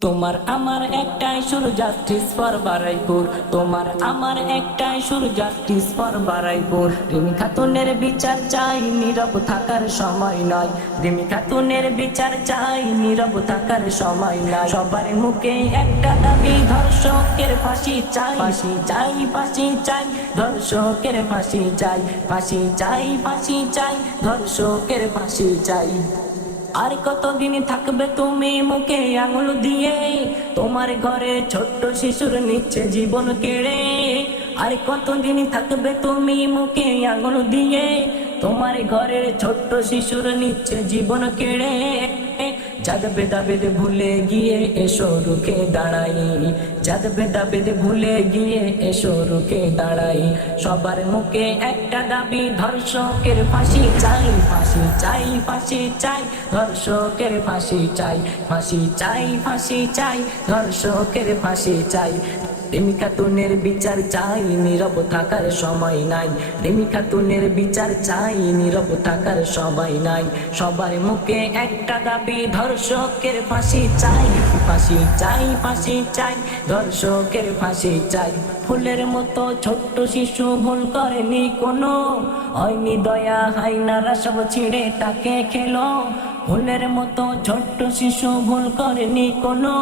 তোমার আমার একটাই সুর, জাস্টিস ফর বারাইপুর। তোমার আমার একটাই সুর, জাস্টিস ফর বারাইপুর। রিমি খাতুনের বিচার চাই, নীরব থাকার সময় নয়। রিমি খাতুনের বিচার চাই, নীরব থাকার সময় নয়। সবার মুখে একটা দাবি, ধর্ষকের ফাঁসি চাই। ফাঁসি চাই, ফাঁসি চাই, ধর্ষকের ফাঁসি চাই। ফাঁসি চাই, ফাঁসি চাই, ধর্ষকের ফাঁসি চাই। আর কতদিন থাকবে তুমি মুখে আঙুল দিয়ে? তোমার ঘরে ছোট্ট শিশুর নিচ্ছে জীবন কেড়ে। আর কতদিন থাকবে তুমি মুখে আঙুল দিয়ে? তোমার ঘরের ছোট্ট শিশুর নিচ্ছে জীবন কেড়ে। যাদ ভেদাভেদ ভুলে গিয়ে এসো রুখে দাঁড়াই। যাদ ভেদাভেদ ভুলে গিয়ে এসো রুখে দাঁড়াই। সবার মুখে একটা দাবি, ধর্ষকের ফাঁসি চাই। ফাঁসি চাই, ফাঁসি চাই, ধর্ষকের ফাঁসি চাই। ফাঁসি চাই, ফাঁসি চাই, ধর্ষকের ফাঁসি চাই। রিমি খাতুনের বিচার চাই, নীরব থাকার সময় নাই। রিমি খাতুনের বিচার চাই, নীরব থাকার সময় নাই। সবার মুখে একটা দাবি, ধর্ষকের ফাঁসি চাই। ফাঁসি চাই, ফাঁসি চাই, ধর্ষকের ফাঁসি চাই। ফুলের মতো ছোট্ট শিশু ভুল করেনি কোনো, হয়নি দয়া হাইনারা সব ছিঁড়ে তাকে খেলো। ফুলের মতো ছোট্ট শিশু ভুল করেনি কোনো,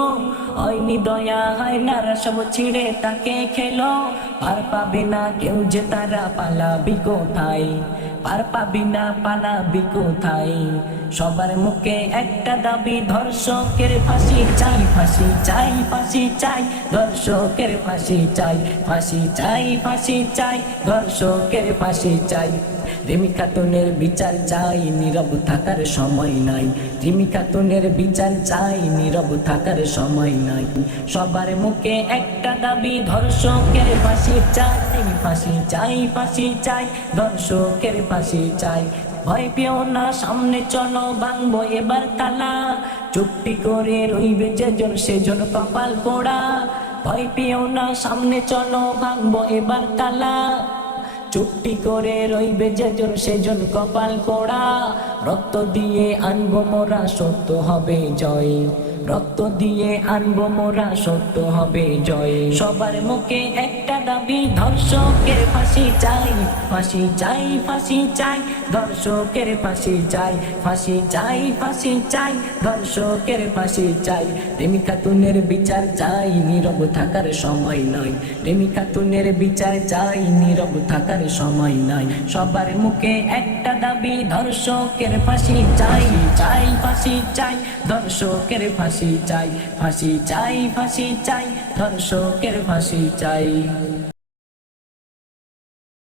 হয়নি দয়া হায়নারা সব ছিঁড়ে তাকে খেলো। আর পাবি না কেউ যে তারা, পালাবি কোথায়? আর পাবি না, পালাবি কোথায়? সবার মুখে একটা দাবি, ধর্ষকের ফাঁসি চাই। ফাঁসি চাই, ফাঁসি চাই, ধর্ষকের ফাঁসি চাই। ফাঁসি চাই, ফাঁসি চাই, ধর্ষকের ফাঁসি চাই। রিমি খাতুনের বিচার চাই, নীরব থাকার সময় নাই। রিমি খাতুনের বিচার চাই, নীরব থাকার সময় নাই। সবার মুখে একটা দাবি, ধর্ষকের ফাঁসি চাই। ফাঁসি চাই, ফাঁসি চাই, ধর্ষকের ফাঁসি চাই। ভয় পেও না, সামনে চলো, ভাঙবো এবার তালা। চুপটি করে রইবে যেজন, সেজন কপাল পোড়া। ভয় পেও না, সামনে চলো, ভাঙবো এবার তালা। চুপটি করে রইবে যেজন, সেজন কপাল পোড়া। রক্ত দিয়ে আনবো মোরা, সত্য হবে জয়। রক্ত দিয়ে আনবো মোরা, সত্য হবে জয়। সবার মুখে একটা দাবি, ধর্ষকের ফাঁসি চাই। ফাঁসি চাই, ফাঁসি চাই, ধর্ষকের ফাঁসি চাই। ফাঁসি চাই, ফাঁসি চাই, ধর্ষকের ফাঁসি চাই। রিমি খাতুনের বিচার চাই, নীরব থাকার সময় নয়। রিমি খাতুনের বিচার চাই, নীরব থাকার সময় নাই। সবার মুখে একটা দাবি, ধর্ষকের ফাঁসি চাই। চাই, ফাঁসি চাই, ধর্ষকের ফাঁসি চাই। ফাঁসি চাই, ফাঁসি চাই, ধর্ষকের ফাঁসি চাই।